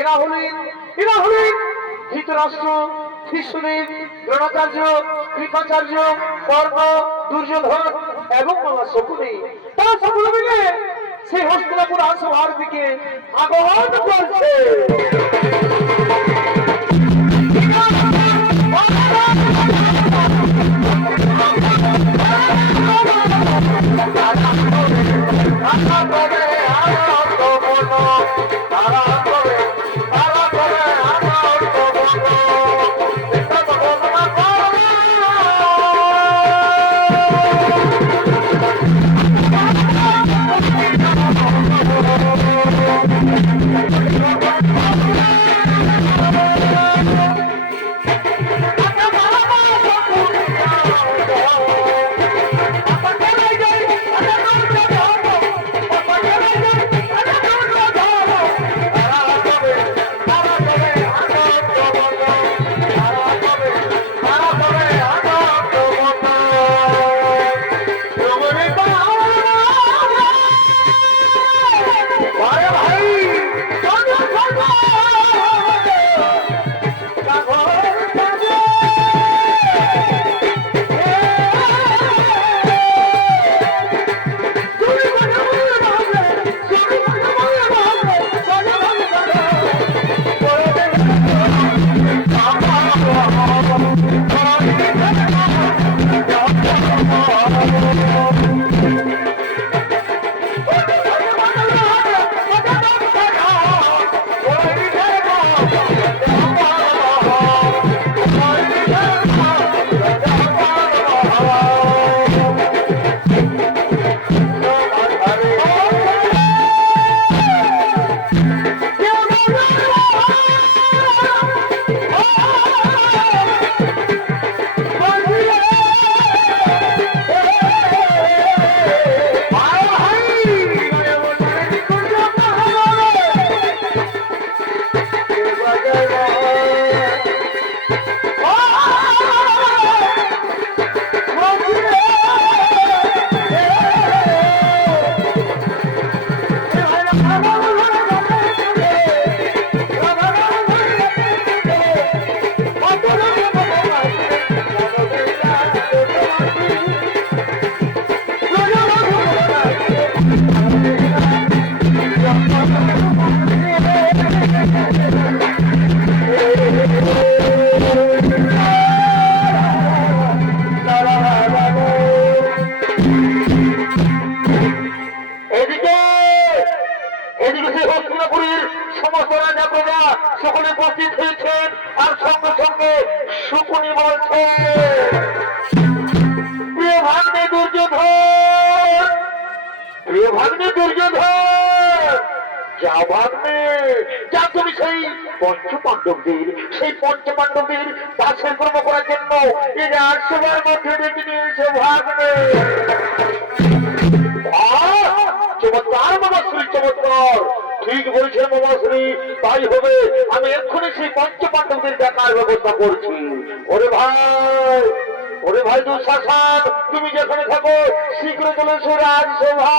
এরা হলেন ধৃতরাষ্ট্র, ভীষ্মদেব, দ্রোণাচার্য, কৃপাচার্য, কর্ণ, দুর্যোধন এবং বাবা শকুনি। তারা সকলে মিলে সেই হস্তিনাপুর রাজসভার দিকে আগমন করছে। সকলে উপস্থিত হয়েছেন আর সঙ্গে সঙ্গে শকুনি বলছে, প্রিয় ভাগ্নে দুর্যোধন, প্রিয় ভাগ্নে দুর্যোধন, যা ভাগ্নে যা তুমি সেই পঞ্চপাণ্ডবদের দাসের কর্ম করার জন্য এই রাজসভার মধ্যে ডেকে নিয়ে এসে ভাগ্নে। চমৎকার মামাশ্রী, চমৎকার, ঠিক বলছেন মামাশ্রী, তাই হবে। আমি এক্ষুনি সেই পঞ্চপাণ্ডবদের দেখার ব্যবস্থা করছি। ওরে ভাই দুঃশাসন, তুমি যেখানে থাকো শীঘ্র চলে এসো রাজসভা।